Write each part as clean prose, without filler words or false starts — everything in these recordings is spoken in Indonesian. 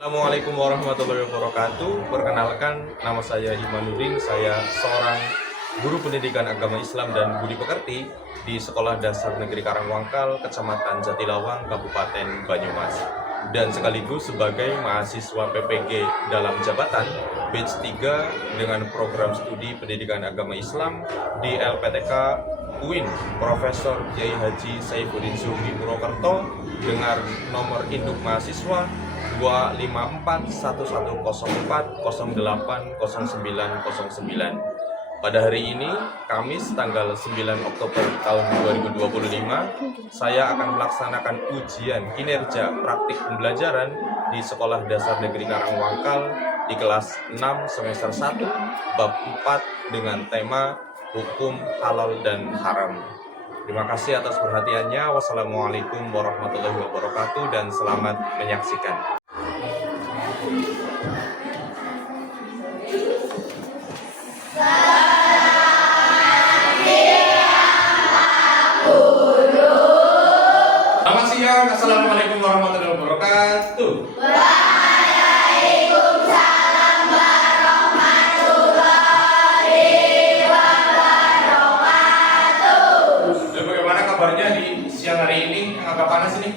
Assalamualaikum warahmatullahi wabarakatuh. Perkenalkan, nama saya Imanuddin. Saya seorang guru pendidikan agama Islam dan budi pekerti di Sekolah Dasar Negeri Karangwangkal, Kecamatan Jatilawang, Kabupaten Banyumas, dan sekaligus sebagai mahasiswa PPG dalam jabatan batch 3 dengan program studi pendidikan agama Islam di LPTK UIN Profesor Kiai Haji Saifuddin Zuhri Purwokerto dengan nomor induk mahasiswa 2541104080909. Pada hari ini, Kamis tanggal 9 Oktober tahun 2025, saya akan melaksanakan ujian kinerja praktik pembelajaran di Sekolah Dasar Negeri Karangwangkal di kelas 6 semester 1 bab 4 dengan tema Hukum Halal dan Haram. Terima kasih atas perhatiannya. Wassalamualaikum warahmatullahi wabarakatuh dan selamat menyaksikan. Selamat siang, assalamualaikum warahmatullahi wabarakatuh. Waalaikumsalam warahmatullahi wabarakatuh. Dan bagaimana kabarnya di siang hari ini yang agak panas ini?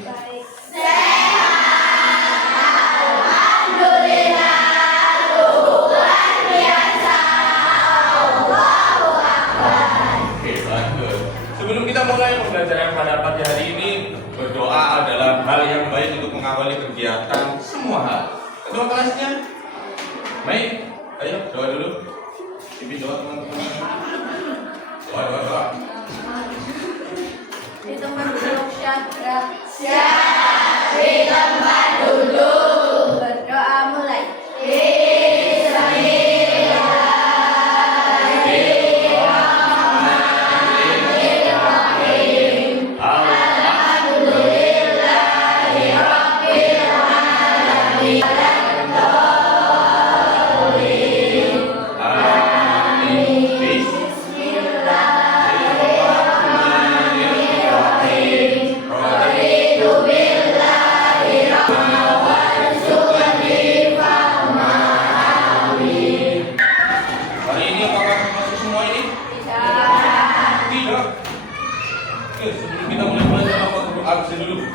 Sebelum kita mulai pembelajaran pada pagi hari ini, berdoa adalah hal yang baik untuk mengawali kegiatan semua hal. Ketua kelasnya, baik, ayo doa dulu. Pipi doa teman-teman. Doa. Di tempat duduk di tempat duduk. Berdoa mulai. Sebelum kita mulai belajar apa guru absen dulu.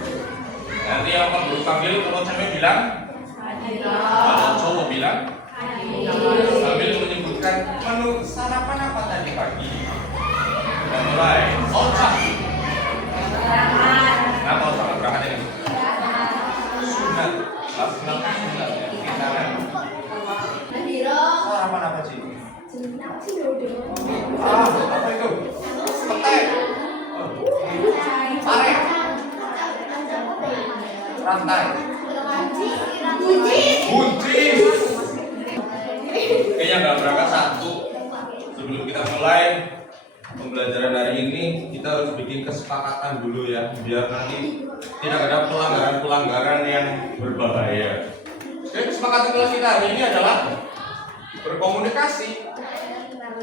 Nanti yang apa guru panggil, kalau cewek bilang, kalau cowok bilang, sambil menyebutkan menu sarapan apa tadi pagi. Kita mulai. Otak. Kenapa otak berangkat ini? Sunat. Sunat. Sarapan apa sih? Apa itu? Petai. Pare. Rantai. Buncis. Kayaknya nggak berangkat satu. Sebelum kita mulai pembelajaran hari ini, kita harus bikin kesepakatan dulu ya, biar nanti tidak ada pelanggaran-pelanggaran yang berbahaya. Jadi kesepakatan kelas kita hari ini adalah berkomunikasi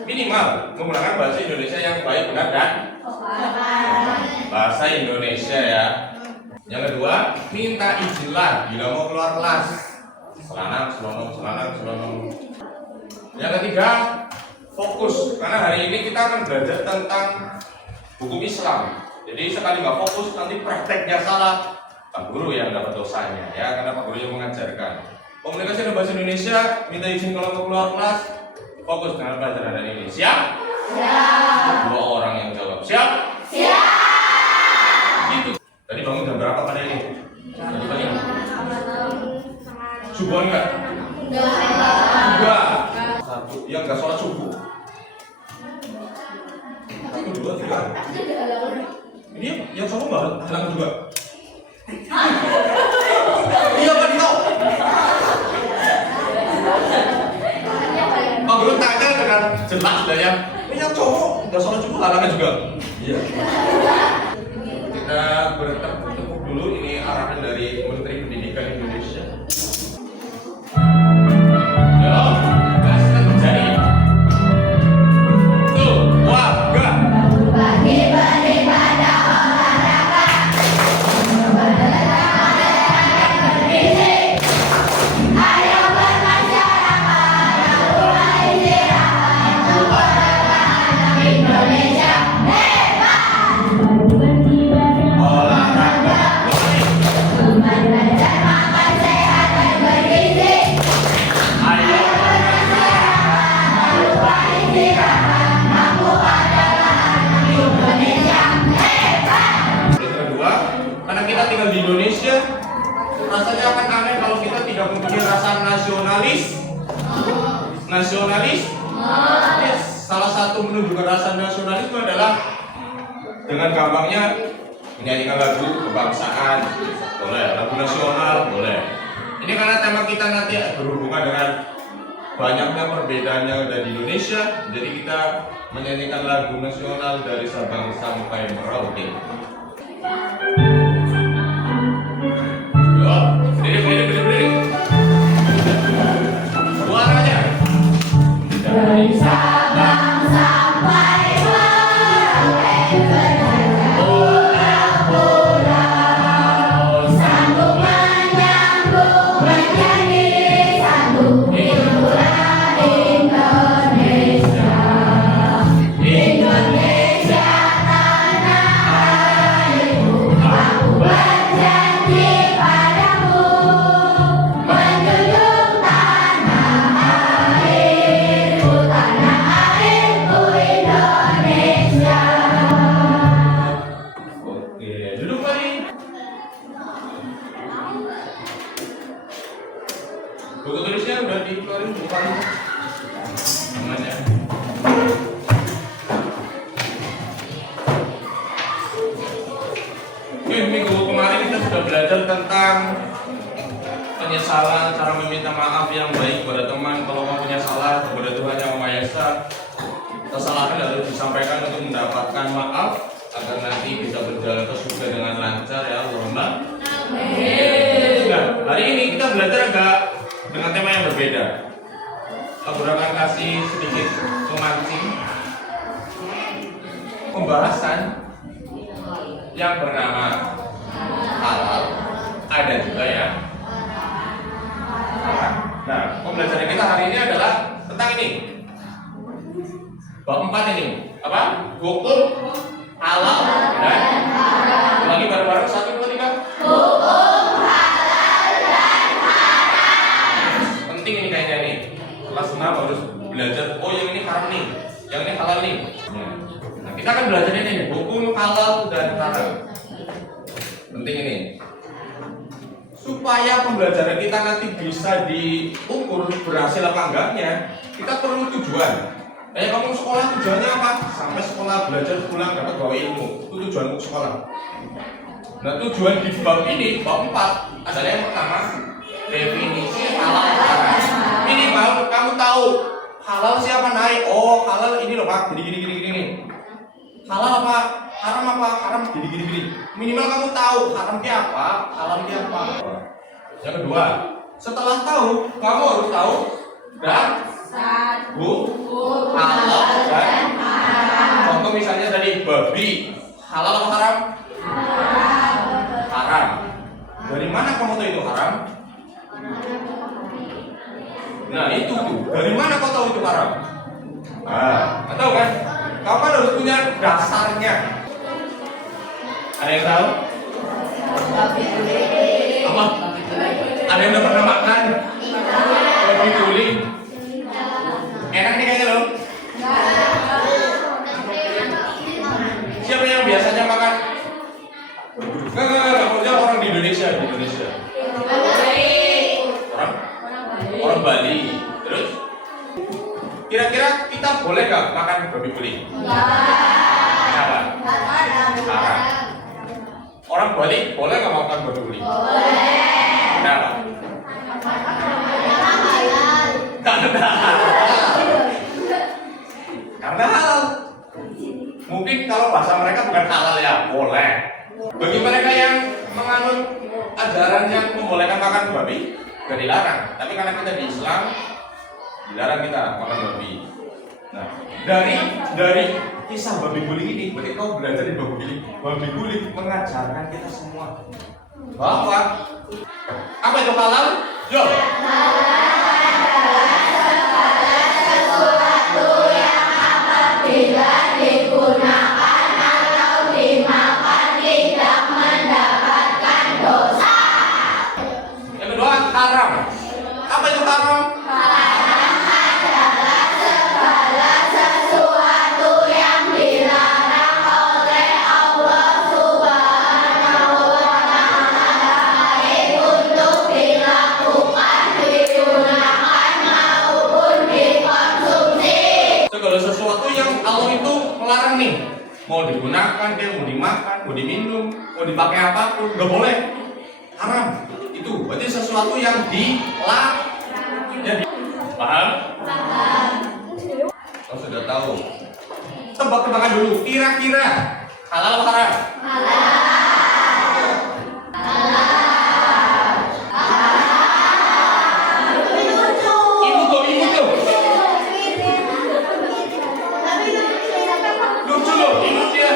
minimal menggunakan bahasa Indonesia yang baik, benar dan bahasa Indonesia ya. Yang kedua, minta izinlah bila mau keluar kelas. Selonong. Yang ketiga, fokus, karena hari ini kita akan belajar tentang hukum Islam. Jadi sekali nggak fokus nanti prakteknya salah, Pak Guru yang dapat dosanya ya, karena Pak Guru yang mengajarkan. Komunikasi dalam bahasa Indonesia, minta izin kalau mau keluar kelas, fokus dengan pelajaran hari ini. Siap? Siap. Dua orang yang jawab. Siap? Siap. Gitu. Tadi bangun jam berapa pada ini? Tadi pagi. Subuhan enggak? Enggak. Satu. Yang enggak sholat subuh. 1, 2, 3. Ini yang cowok enggak halangan juga. Iya Pak Dito. Pak Guru tanya dengan jelas lah ya. Ini yang cowok enggak sholat subuh halangan juga. Iya. Kita bertepuk dulu, ini arahan dari Menteri Pendidikan Indonesia. Ya, kasih terjadi. Tuh, warga. Bagi-bagi pada olahraga. nasionalis? Nasionalis? Yes. Salah satu menunjukkan rasa nasionalisme adalah dengan gampangnya menyanyikan lagu kebangsaan, boleh. Lagu nasional, boleh. Ini karena tema kita nanti berhubungan dengan banyaknya perbedaan yang ada di Indonesia, jadi kita menyanyikan lagu nasional dari Sabang sampai Merauke. Yo, berdiri. Suaranya. Dari Sabang sampai Merauke, pulau-pulau sambung menyambung menjadi satu. Itulah Indonesia, Indonesia tanah airku. Aku berjanji padamu menjunjung tanah airku, tanah airku Indonesia. Oke, duduk lagi. Buku tulisnya udah dikeluarin bukan? Namanya. Oke, minggu kemarin kita sudah belajar tentang penyesalan, cara meminta maaf yang baik kepada teman. Kalau kamu punya salah kepada Tuhan Yang Maha Esa, kesalahan harus disampaikan untuk mendapatkan maaf agar nanti bisa berjalan ke surga dengan lancar ya Allahumma. Nah, hari ini kita belajar agak dengan tema yang berbeda. Aku akan kasih sedikit memancing pembahasan yang bernama halal, ada juga ya. Nah, pembelajaran kita hari ini adalah tentang ini. Bab 4 ini apa? Hukum halal dan lagi bareng-bareng 1, 2, 3. Hukum halal dan haram. Penting ini kayaknya nih. Kelas 6 harus belajar. Oh, yang ini haram nih, yang ini halal nih. Nah, kita akan belajar ini nih, hukum halal dan haram. Penting ini. Supaya pembelajaran kita nanti bisa diukur berhasil apa enggaknya, kita perlu tujuan. Kayak kamu sekolah tujuannya apa? Sampai sekolah belajar pulang dapat bawa ilmu. Itu tujuanmu sekolah. Nah, tujuan di bab ini, bab 4 adalah yang pertama, definisi halal dan haram. Minimal kamu tahu halal siapa naik. Oh, halal ini loh Pak, gini. Halal apa? Haram apa? Haram gini. Minimal kamu tahu haramnya apa, halalnya apa. Yang kedua, setelah tahu, kamu harus tahu dan halal dan haram. Contoh misalnya tadi babi, halal apa haram? Haram. Dari mana kamu tahu itu haram? Nah itu tuh, dari mana kau tahu itu haram? Tahu kan? Kau kan harus punya dasarnya. Ada yang tahu? Apa? Ada yang udah pernah makan? Babi guling? Enak nih kayaknya loh. Siapa yang biasanya makan? Enggak, maksudnya orang di Indonesia, Orang Bali. Terus? Kira-kira kita boleh nggak makan babi guling? Kenapa? Haram. Orang Bali boleh nggak makan babi guling? Kenapa? Karena halal. Mungkin kalau bahasa mereka bukan halal ya, boleh. Bagi mereka yang menganut ajaran yang membolehkan makan babi, gak dilarang. Tapi karena kita di Islam, dilarang kita makan babi. Nah, dari kisah babi guling ini, berarti kau belajar di babi guling mengajarkan kita semua bahwa apa itu halal? Yo. Bila digunakan atau dimakan tidak mendapatkan dosa. Yang kedua haram. Apa itu haram? Haram adalah segala sesuatu yang dilarang oleh Allah Subhanahu wa Ta'ala, baik untuk dilakukan, digunakan melarang nih, mau digunakan, mau dimakan, mau diminum, mau dipakai apapun, nggak boleh, haram. Itu berarti sesuatu yang dilarang. Paham? Kau sudah tahu. Tebak-tebakan dulu, kira-kira halal atau haram? Imut tuh. Lucu loh, imut dia.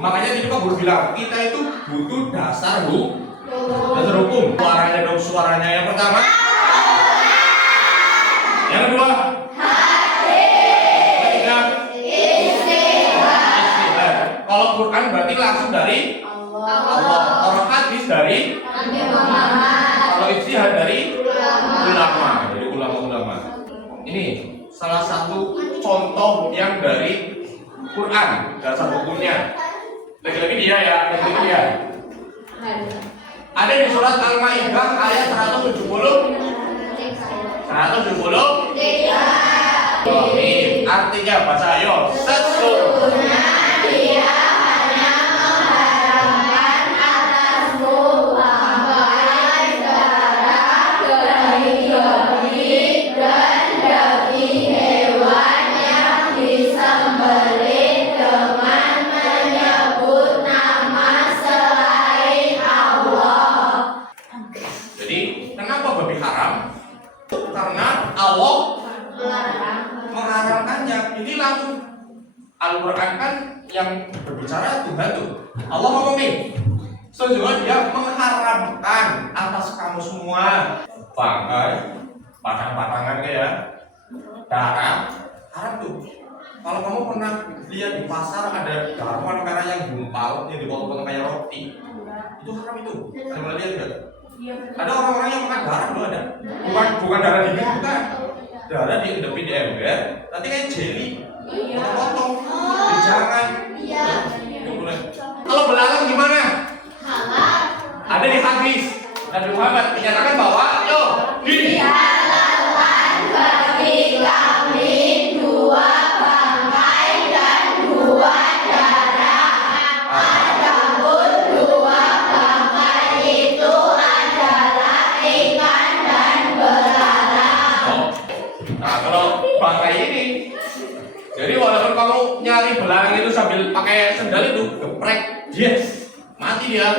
Makanya tadi Pak Guru bilang, kita itu butuh dasar hukum. Suaranya dong, suaranya yang pertama. Yang kedua. Ketiga. Istihad. Kalau Quran berarti langsung dari Allah. Kalau hadis dari kalau istihad dari ulama. Jadi ulama-ulama. Ini salah satu contoh yang dari Quran, dasar hukumnya. Lagi-lagi dia ya, lagi-lagi dia. Ada di surat Al-Maidah ayat 170. Artinya bahasa ayo. Sesungguhnya dia hanya mengharamkan atasmu memakai darah, daging dan daging hewan yang disembelih dengan menyebut nama selain Allah. Jadi kenapa babi haram? Karena Allah mengharamkannya. Jadi langsung Al-Quran kan yang berbicara Tuhan tuh. Allah ngomong nih, sesungguhnya dia mengharamkan atas kamu semua bangkai, patang-patangan ya, darah, haram tuh. Kalau kamu pernah lihat di pasar ada darah warna merah yang gumpal, yang dipotong-potong kayak roti, itu haram itu. Ada pernah lihat nggak? Ada orang-orang yang makan darah loh, ada. Bukan darah di bukan. Darah diendapin di ember, nanti kayak jelly, potong-potong, jangan. Kalau belalang gimana? Ada di hadis. Nabi Muhammad menyatakan bahwa, yo, dihalalkan bagi kami 2 bangkai dan 2 darah. Adapun 2 bangkai itu adalah ikan dan belalang. Nah, kalau bangkai ini, jadi walaupun kamu nyari belalang itu sambil pakai sendal itu geprek, yes, mati dia.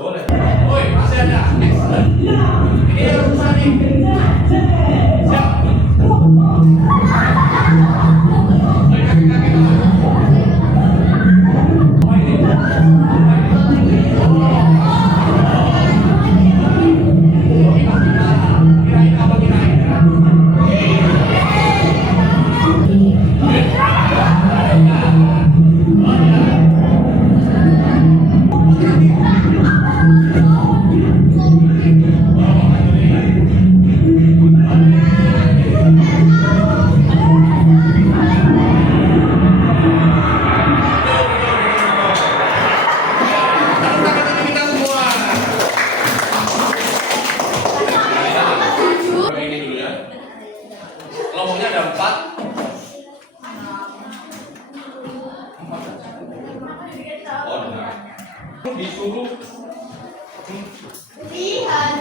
Boleh. Woi, masih ada. Excellent. Ini yang susah nih. Siap. Kaki-kaki dulu. Oh, ini. Kirain apa kirain? Kita semua. Ini dulu ya. Kelompoknya ada 4. Oh, benar. Disuruh Lihat.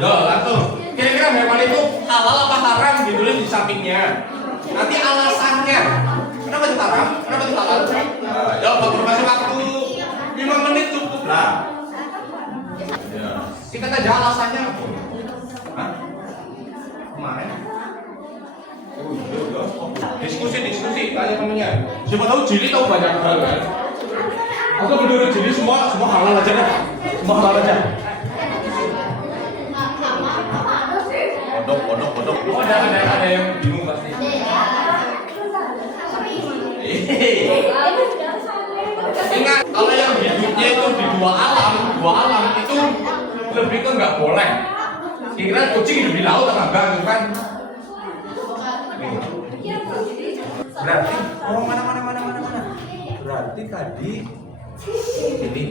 Yo, langsung. Kira-kira hewan itu halal apa haram ditulis di sampingnya. Nanti alasannya. Kenapa itu haram? Kenapa itu halal? Yo, Pak Guru kasih waktu 5 menit cukup lah. Ya. Singkat aja alasannya. Hah? Kemarin? Diskusi tanya temennya. Siapa tahu Jili tahu banyak hal kan? Atau menurut Jili semua halal aja deh. Semua halal aja. Kodok. Oh, ada yang bingung pasti. Ingat, kalau yang hidupnya itu di dua alam itu lebih ke nggak boleh. Kira kucing hidup di laut atau enggak gitu kan? Berarti, oh mana. Berarti tadi ini.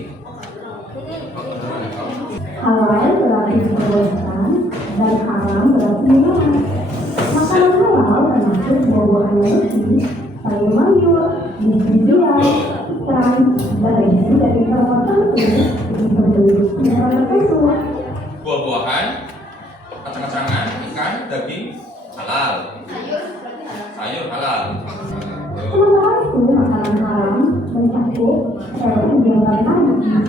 Halal berarti diperbolehkan dan haram berarti dilarang. Makanan halal termasuk buah-buahan yang bersih, sayur mayur, biji-bijian, ikan, daging dari hewan tertentu, diberi negara tertentu. Buah-buahan, kacang-kacangan, ikan, daging halal. Sayur halal. Sementara itu, makanan haram mencakup hewan yang dianggap najis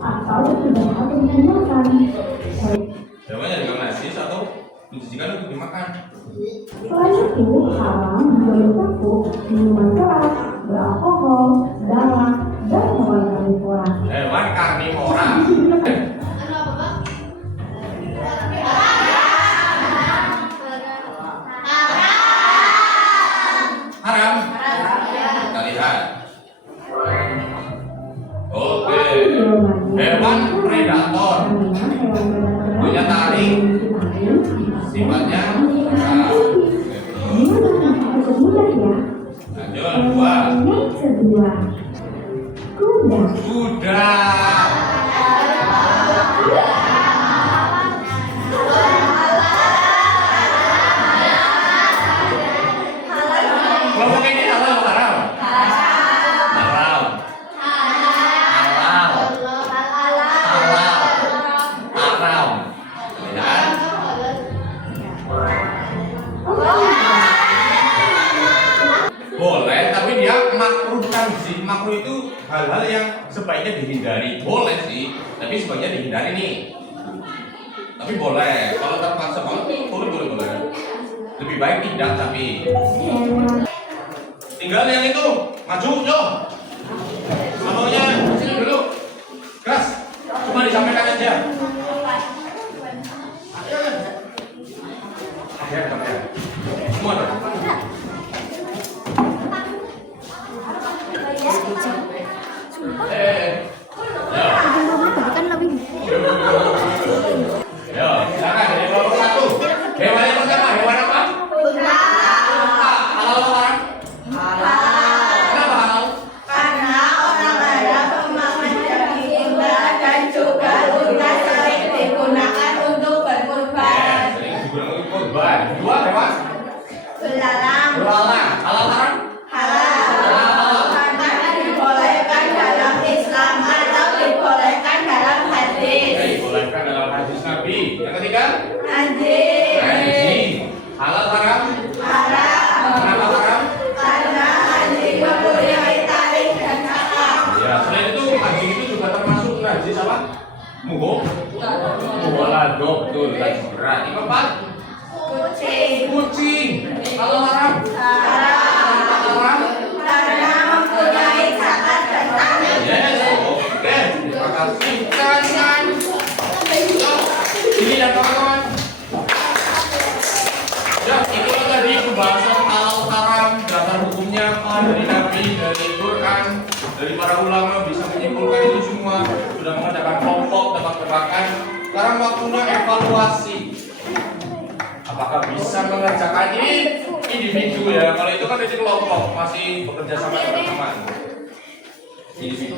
atau tidak harus digunakan. Hewannya dengan najis atau dijijikan untuk dimakan. Selain itu, haram juga mencakup minuman keras, beralkohol, darah, dan hewan karnivora. Hewan karnivora. Haram. Kita lihat. Oke. Hewan predator. Punya taring. Sifatnya haram. Lanjut, dua. Yang kedua, kuda. Kuda. Kelompok ini halal atau haram? Haram. Halal. Haram. Ya. Boleh, tapi dia makruhkan sih. Makruh itu hal-hal yang sebaiknya dihindari. Boleh sih, tapi sebaiknya dihindari nih. Tapi boleh, kalau terpaksa banget, boleh. Lebih baik tidak, tapi tinggal yang itu, maju, yo. Namanya sini dulu, gas. Cuma disampaikan aja. Ya, semua dong. Ya, silakan dari kelompok satu. Hewan yang pertama, hewan apa? Unta. Halal atau haram? Kenapa halal? Karena orang Arab memakan daging unta dan juga unta sering digunakan untuk berkurban. Sering digunakan untuk kurban. Dua hewan? Belalang. Belalang. Halal haram? Halal. Karena dibolehkan dalam Islam atau dibolehkan dalam hadis. Dibolehkan dalam hadis Nabi. Yang ketiga? Anjing. Anjing. Halal haram? Haram. Kenapa haram? Karena anjing mempunyai taring dan cakap. Ya, selain itu anjing itu juga termasuk najis apa? Mugo. Mugo betul. Berat. Yang keempat? Kucing. Kucing. Halal haram? Haram. Haram? Karena mempunyai cakap dan taring. Yes. Oke. Terima kasih. Tangan. Ini dan kawan-kawan. Ya, itulah tadi pembahasan halal haram, dasar hukumnya apa dari Nabi, dari Quran, dari para ulama bisa menyimpulkan itu semua. Sudah mengadakan kelompok, tebak-tebakan. Sekarang waktunya evaluasi. Apakah bisa mengerjakan ini individu ya? Kalau itu kan itu kelompok, masih bekerja sama teman-teman. Individu.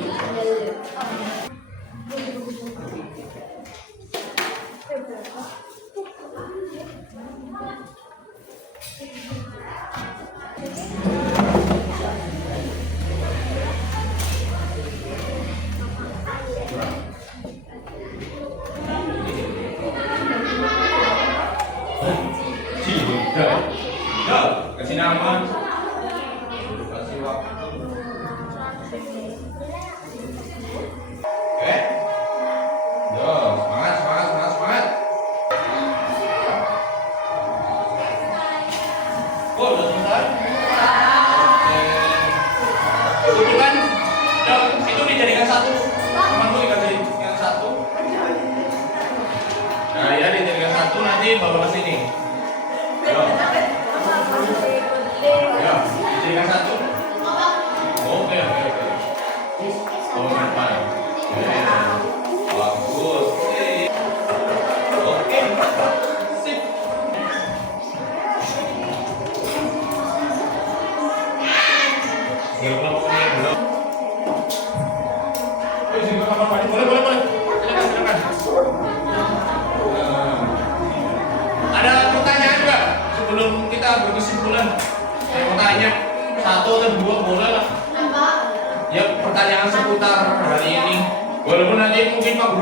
Ya, kasih nama. Kasih waktu. Oke. Yo, semangat. Oh, udah selesai? Oke. Itu kan, yo, itu dijadikan satu. Temanmu dijadikan satu. Nah, ya dijadikan satu, nanti bawa ke sini. Yo. Ya, dijadikan satu. Oke. Oh, bagus.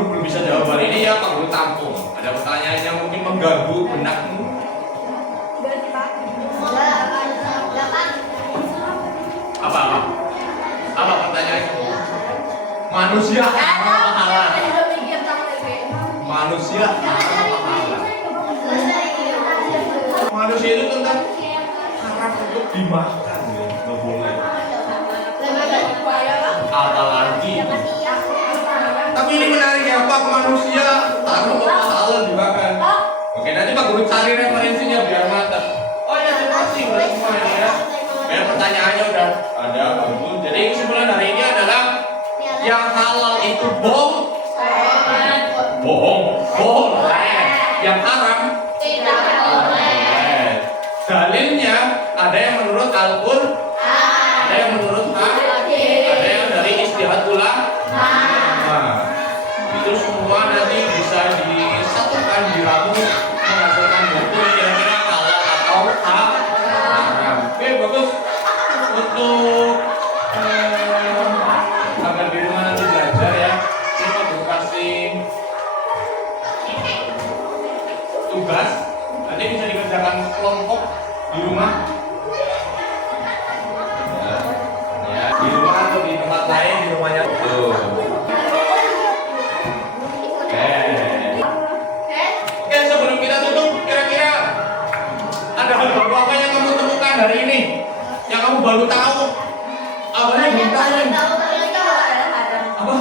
Guru belum bisa jawab hari ini ya Pak Guru tampung. Ada pertanyaan yang mungkin mengganggu benakmu? Apa? Apa pertanyaannya? Manusia haram apa halal? Manusia haram apa halal? Manusia itu tentang haram untuk dimakan, ya, nggak boleh. Apalagi. Tapi ini menarik ya Pak, manusia haram apa halal dimakan? Oke, nanti Pak Guru cari referensinya biar mantap. Oh ya, terima kasih udah semua ini ya. Biar pertanyaannya udah ada Pak Guru. Jadi kesimpulan hari ini adalah yang halal itu bohong. Boleh. Yang haram boleh. Dalilnya ada yang menurut Al-Qur'an, ada yang menurut hadis, ada yang dari istihad ulama. Nah, itu semua nanti bisa disatukan diramu menghasilkan buku kira-kira halal atau haram. Oke, bagus. Untuk agar di rumah nanti belajar ya, kita Guru kasih tugas nanti bisa dikerjakan kelompok di rumah ya, di rumah atau di tempat lain, di rumahnya tuh. Oke, sebelum kita tutup, kira-kira ada hal baru apa yang kamu temukan hari ini yang kamu baru tahu? Awalnya belum tahu. Apa?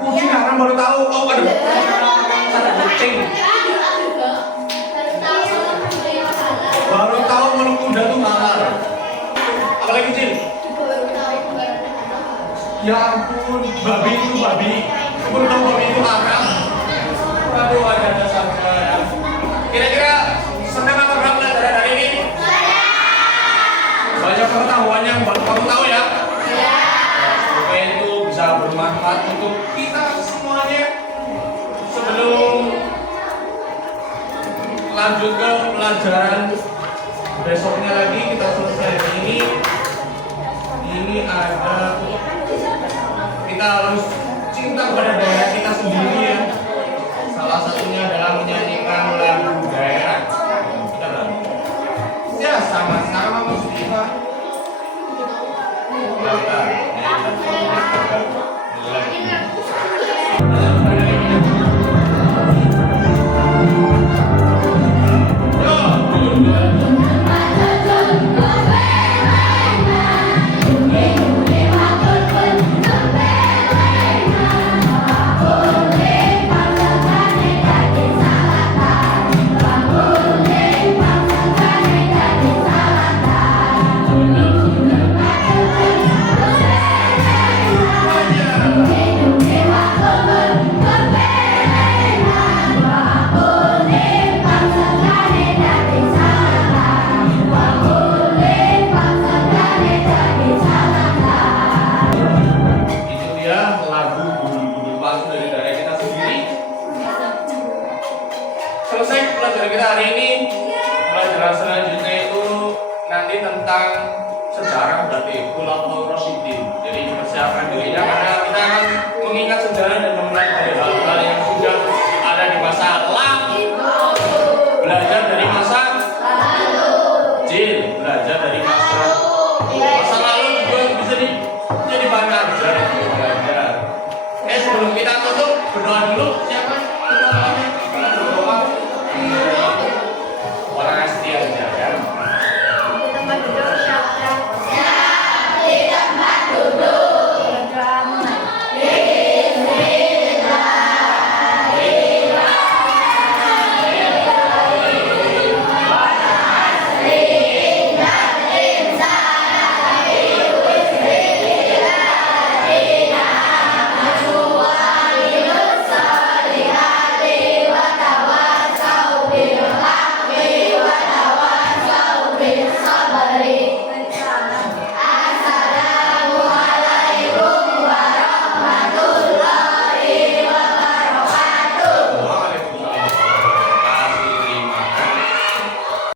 Kucing haram baru tahu. Oh, aduh. Ada kucing. Baru tahu meluk kuda tuh halal. Apalagi Cil? Ya ampun, babi itu babi. Baru tahu babi itu haram. Aduh, ada saja ya. Kira-kira senang apa enggak belajar hari ini? Banyak pengetahuan yang baru kamu tahu ya? Supaya itu bisa bermanfaat untuk kita semuanya. Sebelum lanjut ke pelajaran besoknya lagi, kita selesai ini ada kita harus cinta kepada daerah kita sendiri ya. Salah satunya adalah menyanyikan lagu daerah. Kita berani. Ya sama-sama Muslimah. Selesai pelajaran kita hari ini. Pelajaran selanjutnya itu nanti tentang sejarah berarti Khulafaur Rasyidin. Jadi persiapkan dirinya karena kita akan mengingat sejarah dari